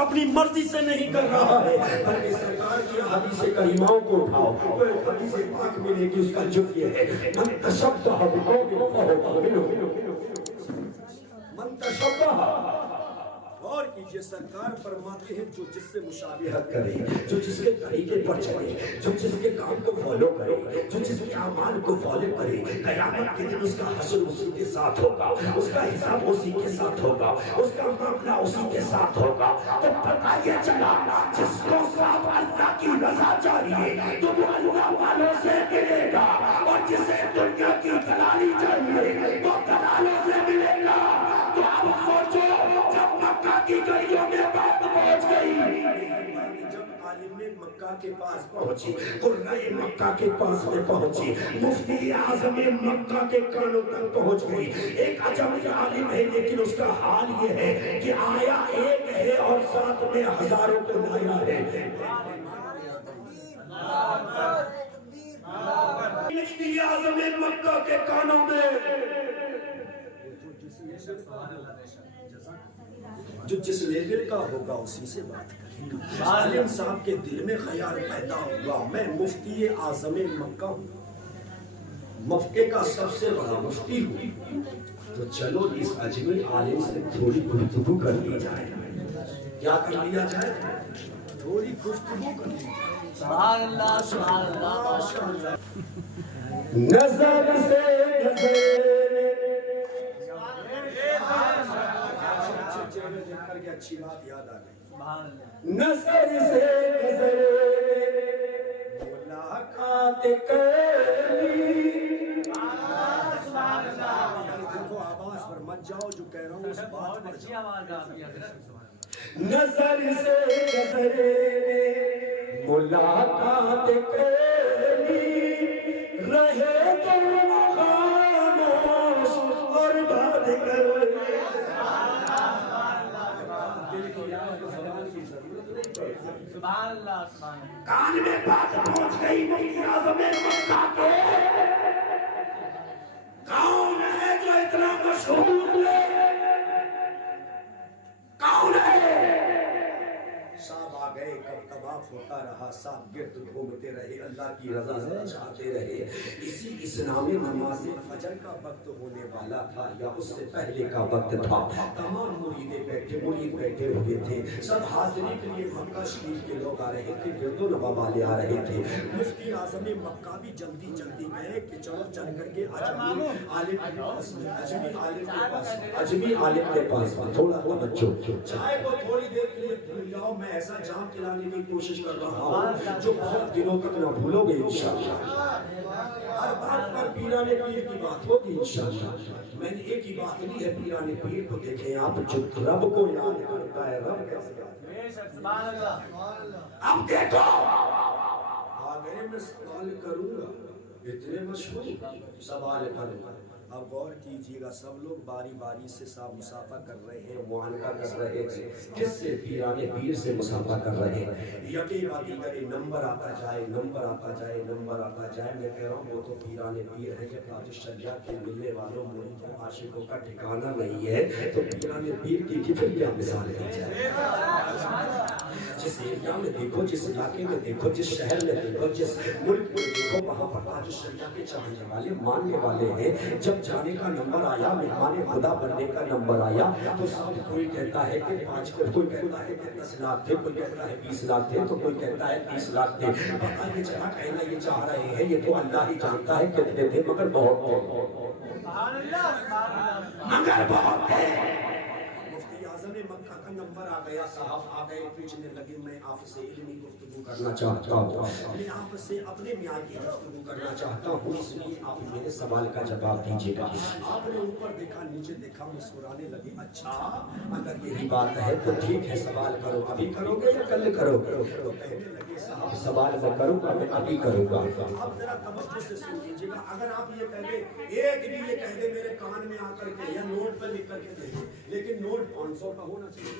اپنی مرضی سے نہیں کر رہا ہے، بلکہ سرکار کی حدیث کریماؤں کو اٹھاؤ، حدیث پاک میں لے کے اس کا جب یہ ہے من تشبہ بقوم فہو منہم، من تشبہ، غور کیجئے سرکار فرماتے ہیں جو جس سے مشابہت کرے، جو جس کے طریقے پر چلے، جو جس کے کام کو فالو کرے، جو جس کے اعمال کو فالو کرے، قیامت کے دن اس کا حشر اسی کے ساتھ ہوگا، اس کا حساب اسی کے ساتھ ہوگا، اس کا معاملہ اسی کے ساتھ ہوگا۔ تو پتہ یہ چلا جس کو صاحب اللہ کی رضا چاہیے تو وہ اللہ والوں سے ملے گا، اور جسے دنیا کی دلالی چاہیے وہ دلالوں سے ملے گا۔ تو اب سوچو جب مکہ کی گلیوں میں بات پہنچ گئی، جب عالم مکہ کے پاس پہنچی، قرآن مکہ کے پاس میں پہنچی، مفتی اعظم مکہ کے کانوں تک پہنچ گئی، ایک عجمی عالم ہے لیکن اس کا حال یہ ہے کہ آیا ایک ہے اور ساتھ میں ہزاروں کو لایا ہے۔ مفتی اعظم مکہ کے کانوں میں جو جس لیول کا ہوگا اسی سے بات کریں۔ عالم صاحب کے دل میں خیال پیدا ہوا میں مفتی اعظم مکہ ہوں، مکے کا سب سے بڑا مفتی ہوں، تو چلو اس اجمی عالم سے تھوڑی گفتگو کر لی جائے۔ کیا کر لیا جائے؟ تھوڑی گفتگو کر لی جائے۔ سبحان اللہ سبحان اللہ ماشاء اللہ۔ نظر سے اچھی بات یاد آ گئی، نظر سے نظر ملاقات کری، دیکھو آواز پر مت جاؤ، جو کہہ رہا ہوں اس بات پر نظر سے نظر ملاقات کری، رہے تم خاموش اور بات کر، کان میں بات پہنچ گئی مفتی اعظم مکہ کے، کون ہے جو اتنا مشہور ہے، کون ہے؟ صاحب آ گئے، کب طواف ہوتا رہا، صاحب گرد گھومتے رہے، اللہ کی رضا چاہتے رہے۔ اسی اسلام میں نماز فجر کا وقت ہونے والا تھا یا اس سے پہلے کا وقت تھا، تمام مرید بیٹھے ہوئے تھے، سب حاضری کے لیے مکہ شریف کے لوگ آ رہے تھے، گرد و نواح والے آ رہے تھے۔ مفتی اعظم مکہ بھی جلدی گئے کہ چلو چل کر کے اجمی عالم کے پاس تھوڑا بچوں چائے کو تھوڑی دیر کے لیے بھول جاؤ، میں ایسا جام پلانے کی کوشش کر رہا ہوں جو بہت دنوں تک نہ بھولو گے انشاءاللہ۔ ہر بات پر پیران پیر کی بات ہوگی انشاءاللہ۔ میں نے ایک ہی بات لی ہے، پیران پیر کو دیکھیں آپ، جو رب کو یاد کرتا ہے رب کیسے یاد کرتا ہے۔ اب دیکھو آگے میں سوال کروں گا، اتنے مشہور سوال کروں گا، اب غور کیجئے گا، سب لوگ باری باری سے صاحب مسافہ کر رہے ہیں، معانقہ کر رہے ہیں، کس سے؟ پیران پیر سے مسافہ کر رہے ہیں۔ یقین باتی کرے نمبر آتا جائے، نمبر آتا جائے، نمبر آتا جائے، میں کہہ رہا ہوں وہ تو پیران پیر ہے کہ تاج شریعہ کے ملنے والوں مریدوں عاشقوں کا ٹھکانہ نہیں ہے، تو پیران پیر کی پھر کیا مثال دی جائے؟ جس ایریا میں دیکھو، جس علاقے میں دیکھو، جس شہر میں دیکھو، جس ملک میں دیکھو، وہاں پر تاج شریعہ کے چاہنے والے ماننے والے ہیں۔ جب جانے کا نمبر آیا، مہمان خدا بننے کا نمبر آیا، تو سب کوئی کہتا ہے کہ 5 کوئی کہتا ہے کہ 10 لاکھ تھے، کوئی کہتا ہے 20 لاکھ تھے، تو کوئی کہتا ہے 30 لاکھ تھے۔ پتہ یہ چلا کہنا یہ چاہ رہے ہیں، یہ تو اللہ ہی جانتا ہے کتنے تھے، مگر بہت تھے، مگر بہت تھے۔ مفتی اعظم مکہ کا نمبر آ گیا، صاحب آ گئے، پوچھنے لگے میں آپ سے علمی گفتگو کرنا چاہتا ہوں، میں آپ سے اپنے معیار کی گفتگو کرنا چاہتا ہوں، اس لیے آپ میرے سوال کا جواب دیجیے گا۔ آپ نے اوپر دیکھا، نیچے دیکھا، مسکرانے لگے، اچھا اگر یہی بات ہے تو ٹھیک ہے، سوال کرو، ابھی کرو گے یا کل کرو گے؟ تو کہنے لگے صاحب سوال میں کروں گا، میں ابھی کروں گا۔ آپ ذرا توجہ سے سن لیجیے گا، اگر آپ یہ کہہ دیں، ایک بھی یہ کہہ دیں میرے کان میں آ کر کے یا نوٹ پر لکھ کر کے دیں، لیکن نوٹ 500 کا ہونا چاہیے،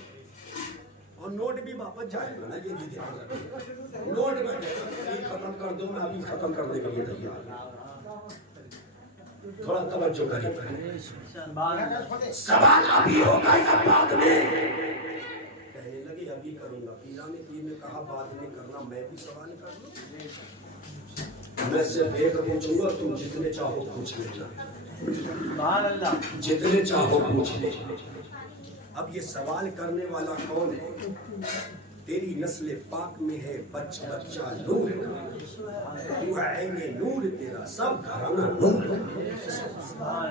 اور نوٹ بھی واپس جائے گا نا، یہ بھی دھیان رکھیں، نوٹ میں ختم کر دو، میں ابھی ختم کرنے کے لیے تیار ہوں، تھوڑا توجہ کریں، سوال ابھی ہوگا یا بعد میں؟ کہنے لگے ابھی کروں گا. پیران پیر نے کہا بعد میں کرنا. میں بھی سوال کر لوں. میں صرف ایک پوچھوں گا, تم جتنے چاہو پوچھ لینا, جتنے چاہو پوچھ لینا. اب یہ سوال کرنے والا کون ہے؟ تیری نسل پاک میں ہے بچہ نور کا, تو عین نور تیرا سب گھرانہ نور,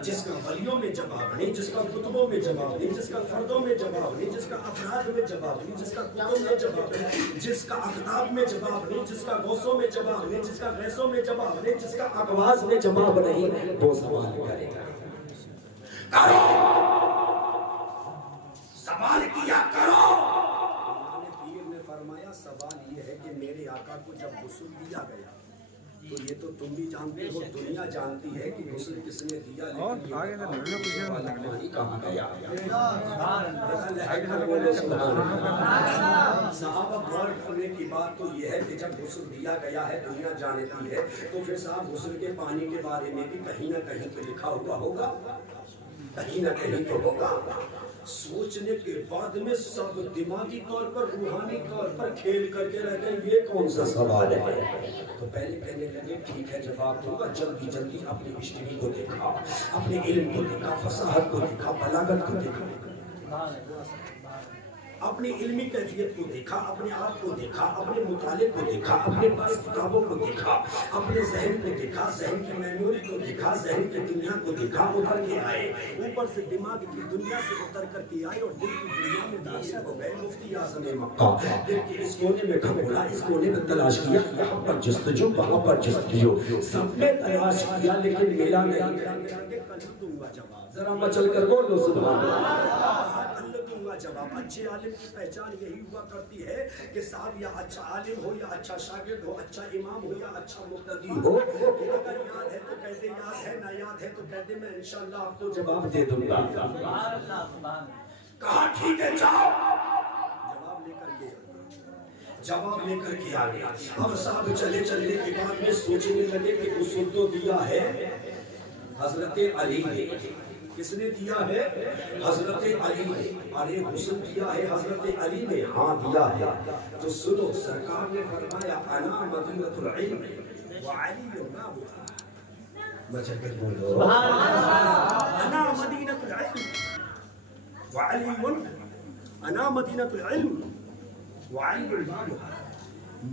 جس کا ولیوں میں جواب نہیں, جس کا کتبوں میں جواب نہیں, جس کا فردوں میں جواب نہیں, جس کا افراد میں جواب نہیں, جس کا کتب میں جواب نہیں, جس کا اقطاب میں جواب نہیں, جس کا غوثوں میں جواب نہیں, جس کا غیثوں میں جواب نہیں, جس کا اقواس میں جواب نہیں, وہ سوال کرے گا. کرو سوال کیا کرو. فرمایا سوال یہ ہے کہ میرے آقا کو جب غسل دیا گیا تو یہ تو تم بھی جانتے ہو, دنیا جانتی ہے کہ غسل کس نے دیا, صحابہ غور کرنے کی بات تو یہ ہے کہ جب غسل دیا گیا ہے دنیا جانتی ہے, تو پھر صاحب غسل کے پانی کے بارے میں بھی کہیں نہ کہیں تو لکھا ہوا ہوگا, کہیں نہ کہیں تو ہوگا. سوچنے کے بعد میں سب دماغی طور پر روحانی طور پر کھیل کر کے رہتے ہیں یہ کون سا سوال ہے. تو پہلے کہنے لگے ٹھیک ہے جواب دوں گا. جلدی جلدی اپنی ہسٹری کو دیکھا, اپنے علم کو دیکھا, فصاحت کو دیکھا, بلاغت کو دیکھا, اپنی علمی کیفیت کو دیکھا, اپنے آپ کو دیکھا, اپنے مطالعے کو دیکھا, اپنے پاس کتابوں کو دیکھا, اپنے ذہن کو دیکھا, ذہن کی میموری کو دیکھا, ذہن کی دنیا کو دیکھا, اتر کے آئے, اوپر سے دماغ کی دنیا سے اتر کر کے آئے اور دل کی دنیا میں داخل ہو گئے. مفتی اعظم مکہ دل کے اس کونے میں کھولا, اس کونے میں تلاش کیا, یہاں پر جستجو, وہاں پر جستجو, سب نے تلاش کیا لیکن ملا نہیں. کل دوں گا جواب, ذرا مچل کر بولو سبحان اللہ. جواب. اچھے عالم کی پہچان یہی ہوا کرتی ہے کہ صاحب یا اچھا عالم ہو, یا اچھا شاگرد ہو, اچھا امام ہو, یا اچھا مقتدی ہو. اگر یاد ہے تو کہتے یاد ہے, نہ یاد ہے تو کہتے میں انشاءاللہ آپ کو جواب دے دوں گا. کہا ٹھیک ہے جاؤ, جواب لے کر کے آ گیا. اب صاحب چلے چلنے کے بعد میں سوچنے لگے کہ غسل تو دیا ہے حضرت علی نے. کس نے دیا ہے؟ حضرت علی نے. ارے غسل دیا ہے حضرت علی نے. ہاں دیا ہے. تو سنو, سرکار نے فرمایا انا مدینۃ العلم وعلی بابها. مجھے کر بولو انا مدینۃ العلم وعلی, انا مدینۃ العلم وعلی بابها.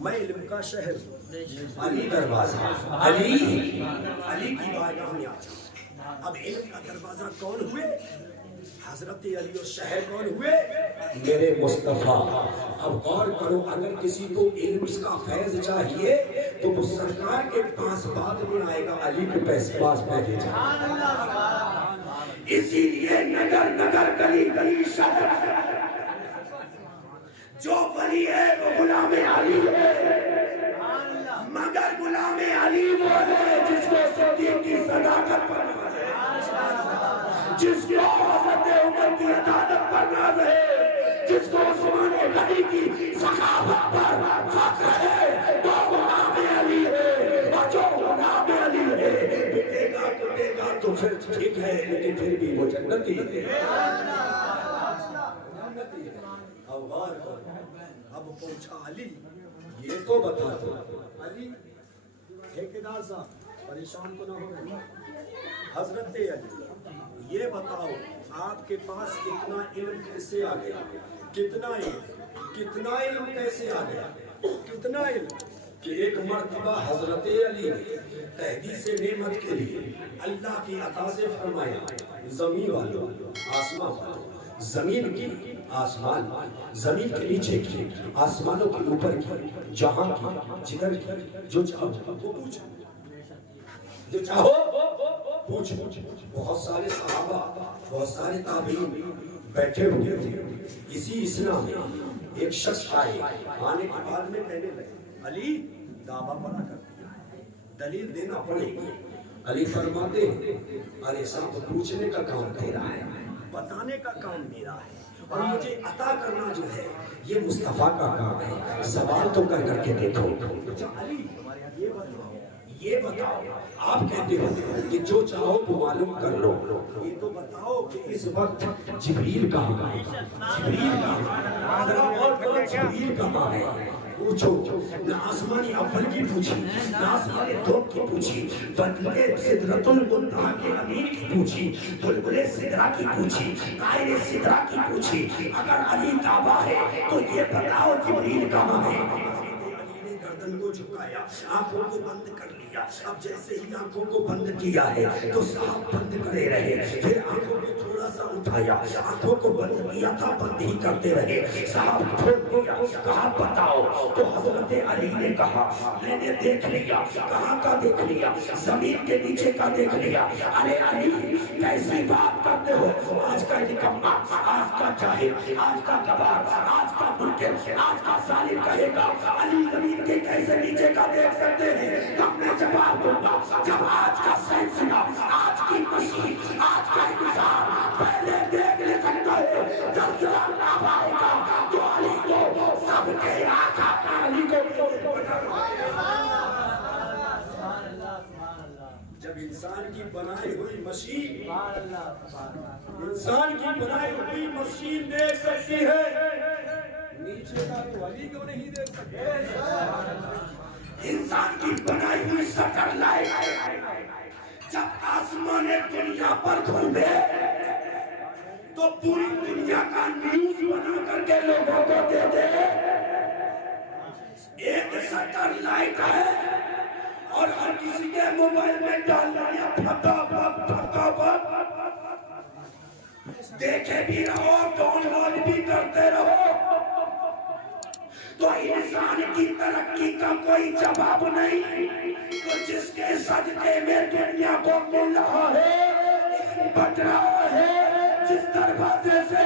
میں علم کا شہر ہوں, علی دروازہ, علی کی بارگاہ میں آ جاؤ. اب علم کا دروازہ کون ہوئے؟ حضرت علی. اور شہر کون ہوئے؟ میرے مصطفیٰ. اب غور کرو, اگر کسی کو علم کا فیض چاہیے تو وہ سرکار کے پاس بعد میں آئے گا, علی کے پاس پہلے جائے گا. اسی لیے نگر نگر گلی گلی شہر جو ولی ہے وہ غلام علی ہے, مگر غلام علی وہ ہے جس کو صدیق کی صداقت پر ناز ہے, جس کو حضرت عمر کی عدالت پر ناز ہے, جس کو عثمان غنی کی سخاوت پر فخر ہے, وہ غلام علی ہے. اور جو غلام علی ہے پٹے گا تو پھر ٹھیک ہے, لیکن پھر بھی وہ جنتی ہے. اب غور کرو, اب پہنچا علی. یہ تو بتا دو علی, ٹھیکیدار صاحب پریشان تو نہ ہو رہے. حضرت علی یہ بتاؤ آپ کے پاس اتنا علم کیسے آ گیا؟ کتنا علم کیسے آ گیا؟ کتنا علم کہ ایک مرتبہ حضرت علی نے تحدیث نعمت کے لیے اللہ کی عطا سے فرمایا زمین والوں, آسمان والوں, زمین کی, آسمان, زمین کے نیچے کی, آسمانوں کے اوپر کی, جہاں کی, جدھر کی, جو چاہو وہ پوچھو, جو چاہو پوچھو. بہت سارے صحابہ, بہت سارے تابعین بیٹھے ہوئے تھے. اسی اسلام میں ایک شخص آئے, آنے کے بعد میں کہنے لگے علی دعویٰ بنا کر دیا, دلیل دینا پڑے گی. علی فرماتے ہیں ارے صاحب پوچھنے کا کام تیرا ہے, بتانے کا کام میرا ہے, اور مجھے عطا کرنا جو ہے یہ مصطفیٰ کا کام ہے. سوال تو کر کر کے دیکھو. علی یہ بتاؤ آپ کہتے ہو کہ جو چاہو تو معلوم کر لو، یہ تو بتاؤ کہ اس وقت جبریل کہاں ہے؟ جبریل کہاں ہے؟ ذرا غور کرو، جبریل کہاں ہے؟ پوچھو، نہ آسمانی اول کی پوچھی، نہ آسمانی دو کی پوچھی، بلکہ سدرۃ المنتہا کے امین کی پوچھی، بلبل سدرہ کی پوچھی، طائر سدرہ کی پوچھی۔ اگر علی کعبہ ہے تو یہ بتاؤ جبریل کہاں ہے؟ گردن کو جھکایا، آنکھوں کو بند کر لیا۔ اب جیسے ہی آنکھوں کو بند کیا ہے تو صاحب بند کرے رہے، پھر آنکھوں کو تھوڑا سا اٹھایا، آنکھوں کو بند کیا تھا بند ہی کرتے رہے، صاحب کھول دیا، کہا بتاؤ۔ تو حضرت علی نے کہا میں نے دیکھ لیا۔ کہاں کا دیکھ لیا؟ زمین کے نیچے کا دیکھ لیا۔ ارے علی کیسی بات کرتے ہو؟ آج کا نکما، آج کا جاہل، آج کا گوار، آج کا منکر، آج کا ظالم کہے گا علی زمین کے کیسے نیچے کا دیکھ سکتے ہیں؟ تب میں جواب دوں گا جب آج کا سائنسداں، آج کی مشین، آج کا انسان پہلے دیکھ لے سکتا ہے جب زمانہ آئے گا تو علی کو سب کے آقا کا علی کو جب انسان کی بنائی ہوئی مشین، انسان کی بنائی ہوئی مشین دیکھ سکتی ہے، نیچے کا تو علی کو نہیں دیکھ سکتے۔ انسان کی بنائی ہوئی سیٹلائٹ جب آسمان دنیا پر گھومے تو پوری دنیا کا نیوز بنا کر کے لوگوں کو دے دے۔ ایک سیٹلائٹ ہے اور ہر کسی کے موبائل میں ڈالنا یا پھٹافٹ دیکھے بھی رہو، ڈاؤن لوڈ بھی کرتے رہو، تو انسان کی ترقی کا کوئی جواب نہیں۔ تو جس کے صدقے میں دنیا کو مل رہا ہے، بٹ رہا ہے، جس دروازے سے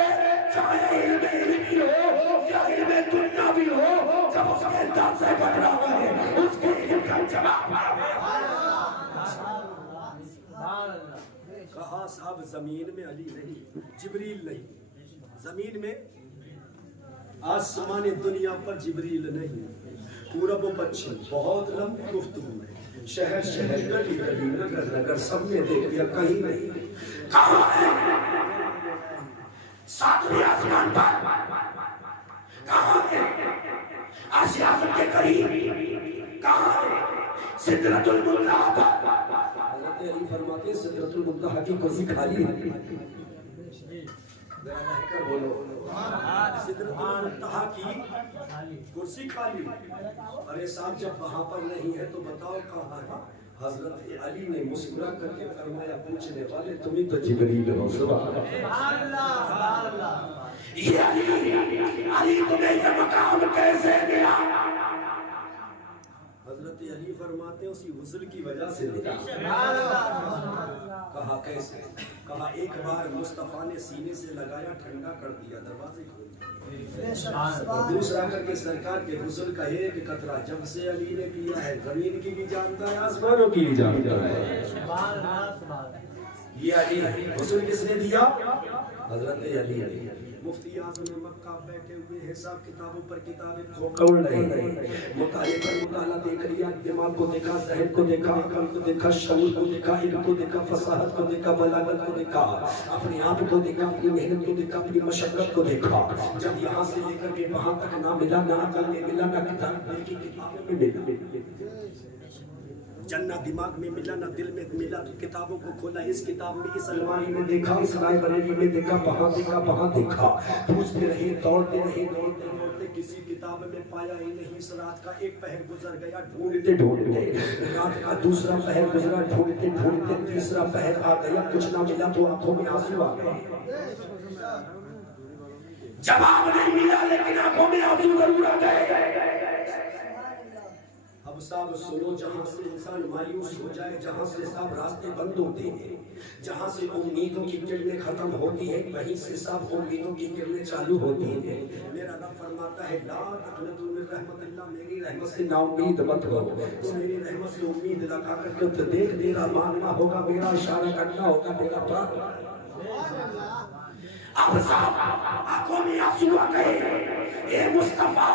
چاہے علم علمی ہو یا علم دنیا بھی ہو، جب اس کے در سے بٹ رہا ہے اس کے علم کا جواب کہا صاحب زمین میں علی نہیں، جبریل نہیں، زمین میں آسمان دنیا پر جبریل نہیں، پورب و پچھم بہت لمبی گفتگو ہے، شہر شہر گلی گلی نگر نگر سب نے دیکھ لیا، کہیں نہیں۔ کہاں ہے؟ ساتویں آسمان پر کہاں ہے؟ عرش اعظم کے قریب کہاں ہے؟ سدرۃ المنتہا پر۔ حضرت علی فرماتے ہیں سدرۃ المنتہا کی کرسی خالی ہے، بولو سدرۃ المنتہا کی کرسی خالی۔ ارے صاحب جب وہاں پر نہیں ہے تو بتاؤ کہاں ہے؟ حضرت علی نے مسکرا کر کے فرمایا پوچھنے والے تمہیں تو جبریل ہو۔ سبحان اللہ، یہ علی تمہیں یہ مقام کیسے ملا؟ حضرت علی فرماتے ہیں اسی غسل کی وجہ سے ملا۔ کہا کیسے؟ کہا ایک بار مصطفیٰ نے سینے سے لگایا، ٹھنڈا کر دیا، دروازے کھول دیے، اور دوسرا کر کے سرکار کے غسل کا ایک قطرہ جب سے علی نے پیا ہے، زمین کی بھی جانتا ہے، آسمانوں کی بھی جانتا ہے۔ یہ علی غسل کس نے دیا؟ حضرت علی۔ مفتی اعظم مکہ بیٹھے ہوئے ہیں، صاحب کتابوں پر کتابیں کھول رہے ہیں، مطالعے پر مطالعہ دیکھ لیا، دماغ کو دیکھا، ذہن کو دیکھا، عقل کو دیکھا، شعور کو دیکھا، علم کو دیکھا، فصاحت کو دیکھا، بلاغت کو دیکھا، اپنے آپ کو دیکھا، اپنی محنت کو دیکھا، اپنی مشقت کو دیکھا۔ جب یہاں سے لے کر کے وہاں تک نہ ملا، نہ عقل میں ملا، نہ کتاب کی کتابوں میں ملا، جنہ دماغ میں ملا نہ دل میں ملا، تو کتابوں کو کھولا، اس کتاب میں اس الماری میں دیکھا، اس رائے بریلی میں دیکھا، وہاں دیکھا، وہاں دیکھا، پوچھتے رہے، دوڑتے رہے، دوڑتے دوڑتے کسی کتاب میں پایا ہی نہیں۔ اس رات کا ایک پہر گزر گیا، ڈھونڈتے ڈھونڈتے، رات کا دوسرا پہر گزرا، ڈھونڈتے ڈھونڈتے تیسرا پہر آ گیا، کچھ نہ ملا تو آنکھوں میں آنسو آ گئے۔ جواب نہیں ملا لیکن آنکھوں میں آنسو ضرور آ گئے۔ اب صاحب سنو، جہاں سے انسان مایوس ہو جائے، جہاں سے صاحب راستے بند ہوتے ہیں، جہاں سے امیدوں کی کرنیں ختم ہوتی ہیں، وہیں سے صاحب امیدوں کی کرنیں چالو ہوتی ہیں۔ میرا رب فرماتا ہے لا تقنطوا من رحمت اللہ، میری رحمت سے نا امید مت ہو، تو میری رحمت سے امید لگا کر کے دیکھ، میرا ماننا ہوگا، میرا اشارہ کرنا ہوگا، میرا بات۔ اب صاحب آنکھوں میں آنسو آ گئے، اے مصطفیٰ،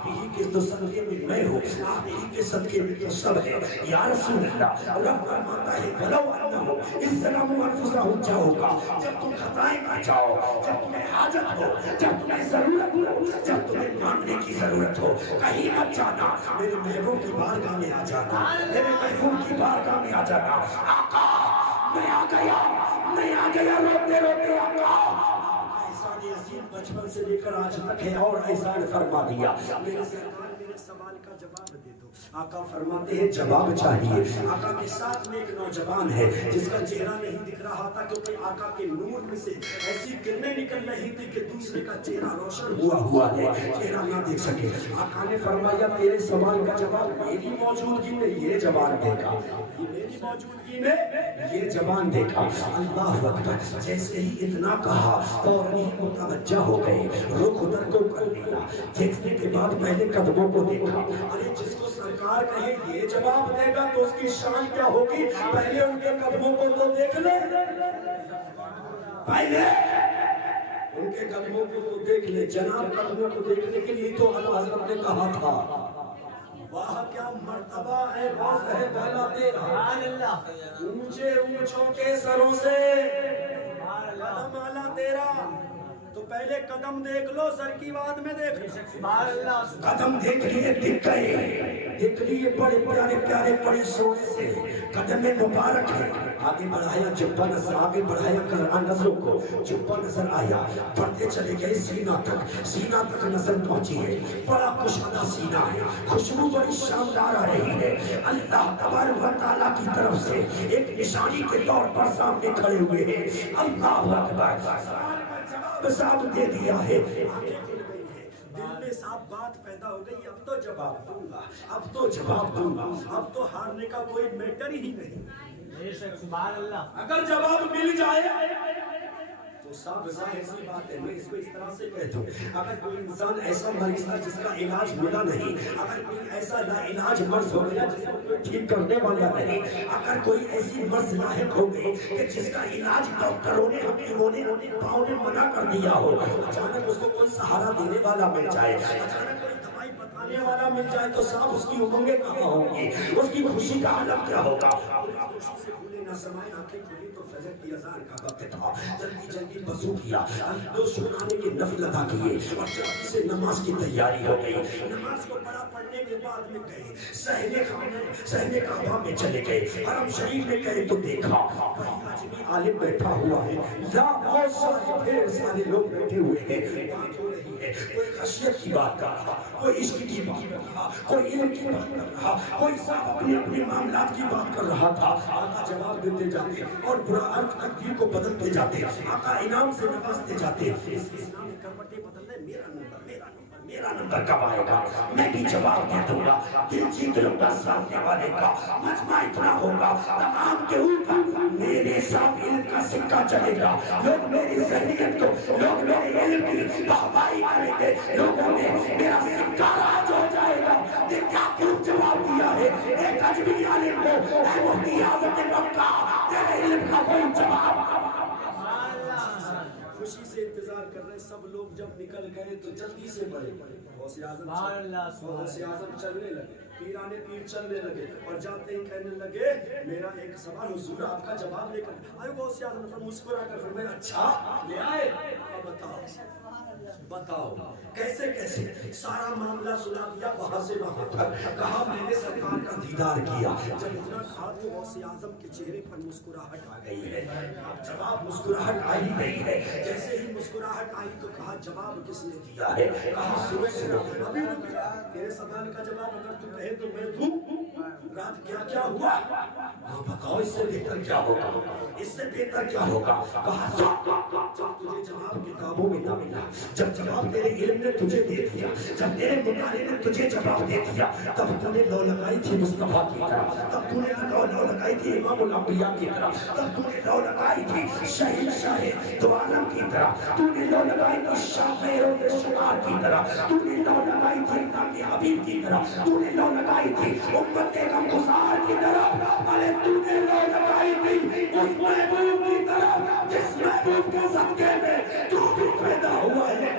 آپ ہی کے تو صدقے میں میں ہوں, آپ ہی کے صدقے میں تو سب ہے. یا رسول اللہ, رب فرماتا ہے ولو انہم اذ ظلموا انفسہم جاؤکا, جب تم خطائیں میں جاؤ, جب تمہیں حاجت ہو, جب تمہیں ضرورت ہو, جب تمہیں مانگنے کی ضرورت ہو, کہیں مت جانا, میرے محبوب کی بارگاہ میں آ جانا, میرے محبوب کی بارگاہ میں آ جانا. آقا میں آ گیا, میں آ گیا روتے روتے. آقا احسان عظیم بچپن سے لے کر آج تک ہے, اور احسان فرما دیا. میرے سرکار میرے سوال کا جواب دے دو. آقا فرماتے ہیں جواب چاہیے. آقا کے ساتھ میں ایک نوجوان ہے جس کا چہرہ نہیں دکھ رہا تھا, کیونکہ آقا کے نور میں سے ایسی کرنیں نکل رہی تھی کہ دوسرے کا چہرہ روشن ہوا ہے, چہرہ نہ دیکھ سکے. آقا نے فرمایا تیرے سوال کا جواب میری موجودگی میں یہ زبان دے گا, میری موجودگی میں یہ زبان دیکھا. اللہ اکبر. جیسے ہی اتنا کہا اور نہیں متوجہ ہو گئے, رخ ادھر کو کر لیا. دیکھنے کے بعد پہلے قدموں کو دیکھا. ارے جس کو سرکار کہے یہ جواب دے گا تو اس کی شان کیا ہوگی, پہلے ان کے قدموں کو تو دیکھ لے, پہلے ان کے قدموں کو تو دیکھ لے. جناب قدموں کو دیکھنے کے لیے تو اللہ حضرت نے کہا تھا واہ کیا مرتبہ ہے, باز ہے بالا تیرا, اونچے اونچوں کے سروں سے قدم آلا تیرا. تو پہلے قدم دیکھ لو, سر کی بعد میں دیکھ لو. قدم دیکھ لیے, دکھ گئے, دیکھ لیے بڑے پیارے پیارے بڑے سونے سے قدم مبارک ہے. آگے بڑھایا جبہ نظر, آگے بڑھایا قرآن نظروں کو, جبہ نظر آیا, بڑھتے چلے گئے سینہ تک, سینہ تک نظر پہنچی ہے. بڑا کشادہ سینہ ہے, خوشبو بڑی شاندار آ رہی ہے. اللہ تبارک و تعالیٰ کی طرف سے ایک نشانی کے طور پر سامنے کھڑے ہوئے ہیں. اللہ اکبر. جواب دے دیا ہے, دل میں صاف بات پیدا ہو گئی. اب تو جواب دوں گا, اب تو جواب دوں گا, اب تو ہارنے کا کوئی میٹر ہی نہیں. سبحان اللہ. اگر جواب مل جائے تو سب ظاہر سی بات ہے. میں اس کو اس طرح سے کہتا ہوں, اگر کوئی انسان ایسا مریض تھا جس کا علاج ملا نہیں, اگر کوئی ایسا لا علاج مرض ہو گیا جس کو کوئی ٹھیک کرنے والا نہیں, اگر کوئی ایسی مرض لاحق ہو گئی کہ جس کا علاج ڈاکٹروں نے حکیموں نے پاؤں نے منع کر دیا ہو, اچانک اس کو کوئی سہارا دینے والا مل جائے, اچانک کوئی دوائی بتانے والا مل جائے, تو صاحب اس کی امنگیں کہاں ہوں گی, اس کی خوشی کا عالم کیا ہوگا. خوشی سے بھولے نہ سمائے, آنکھیں کھلی تو فجر کی اذان کا وقت تھا. جلدی جلدی وضو کیا, دو سنانے کے نفل ادا کیے, اور جلدی سے نماز کی تیاری ہو گئی. نماز کو پڑھا, پڑھنے کے بعد میں گئے صحن خانے, صحن کعبہ میں چلے گئے. حرم شریف میں گئے تو دیکھا اجمی عالم بیٹھا ہوا ہے, یا بہت سارے ڈھیر سارے لوگ بیٹھے ہوئے ہیں. بات ہو رہی ہے, کوئی خشیت کی بات کر رہا, کوئی عشق کی بات کر رہا, کوئی علم کی بات کر رہا, کوئی صاحب اپنے اپنے معاملات کی بات کر رہا تھا. آقا جواب دیتے جاتے اور برا عرض تقدیر کو بدلتے جاتے. آقا انعام سے نوازتے جاتے. اسلام میں کروٹیں بدلنے, میرا نمبر, میرا نمبر, میرا نمبر کب آئے گا, میں بھی جواب دے دوں گا, دل جیت لوں گا سامنے والے کا. مجمع اتنا ہوگا تمام کے اوپر میرے ساتھ علم کا سکہ چلے گا. لوگ میری ذہنیت کو, لوگ میرے علم کی واہوائی کریں گے, لوگوں نے میرا سکہ راج ہو جائے گا. یہ کیا کیوں جواب دیا ہے ایک اجمی عالم کو, اے مفتی اعظم مکہ, تیرے علم کا کوئی جواب. خوشی سے انتظار کر رہے سب لوگ, جب نکل گئے تو جلدی سے بڑھے. غوث اعظم چلنے لگے, پیرانے پیر چلنے لگے, اور جاتے ہی کہنے لگے میرا ایک سوال حضور آپ کا جواب لے کر آئے. غوث اعظم مسکرا کر فرمایا اچھا لے آئے, بتاؤ بتاؤ کیسے کیسے. سارا معاملہ سنا دیا وہاں سے وہاں تک. کہا میں نے سرکار کا دیدار کیا. جب اتنا کہا تو غوث اعظم کے چہرے پر مسکراہٹ آ گئی ہے. اب جواب مسکراہٹ آ ہی گئی ہے. جیسے ہی مسکراہٹ آئی تو کہا جواب کس نے دیا ہے. کہا سنو ابھی تیرے سوال کا جواب اگر تو کہے تو میں دوں. رات کیا کیا ہوا, ہاں بتاؤ, اس سے بہتر کیا ہوگا, اس سے بہتر کیا ہوگا. کہا جب تجھے جواب کتابوں میں نہ ملا, جب جواب تیرے علم نے تجھے دے دیا, جب تیرے مطالعے نے تجھے جواب دے دیا, تب تو نے لو لگائی تھی مصطفیٰ کی طرف, تب تو نے لو لگائی تھی امام الانبیاء کی طرف, تب تو نے لو لگائی تھی شہید شاہ دو عالم کی طرف, تو نے لو لگائی تھی شاہ خیروں شکار کی طرف, تو نے لو لگائی تھی اللہ کے حبیب کی طرف, تو نے لو لگائی تھی امت کے غمگسار کی طرف. ارے تو نے لو لگائی تھی اس محبوب کی طرف جس محبوب کے صدقے میں تو بھی پیدا ہوا ہے.